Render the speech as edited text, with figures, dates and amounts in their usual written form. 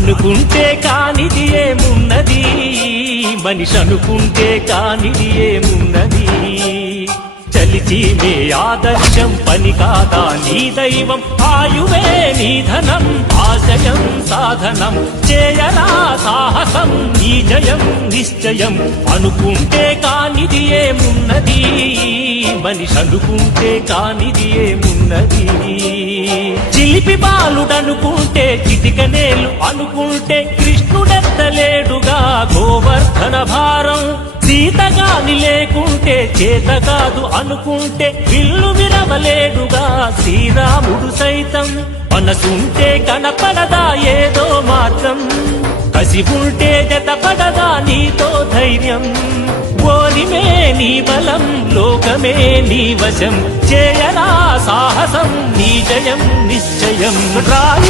అనుకుంటే కానిది ఏమున్నది, మనిషి అనుకుంటే కానిది ఏమున్నది. చలిచి మే ఆదర్శం పని కాదా నీ దైవం, ఆయువే నీ ధనం ఆశయం సాధనం. చేయరా సాహసం నీ జయం నిశ్చయం, అనుకుంటే కానిది ఏమున్నది, మనిషి అనుకుంటే కానిది ఏమున్నది. చిలిపి బాలుడనుకుంటే చిటికనేలు అనుకుంటే కృష్ణుడెత్తలేడుగా గోవర్ధన భారం. సీతగాని లేకుంటే చేత కాదు అనుకుంటే విల్లు విరవలేడుగా శ్రీరాముడు సైతం. మనసుంటే కనపడదా ఏదో మార్గం, కసి ఉంటే జతపడదా నీతో ధైర్యం. ఓరిమే నీ బలం లోకమే నీ వశం, చేయరా సాహసం నీ జయం నిశ్చయం. రాయి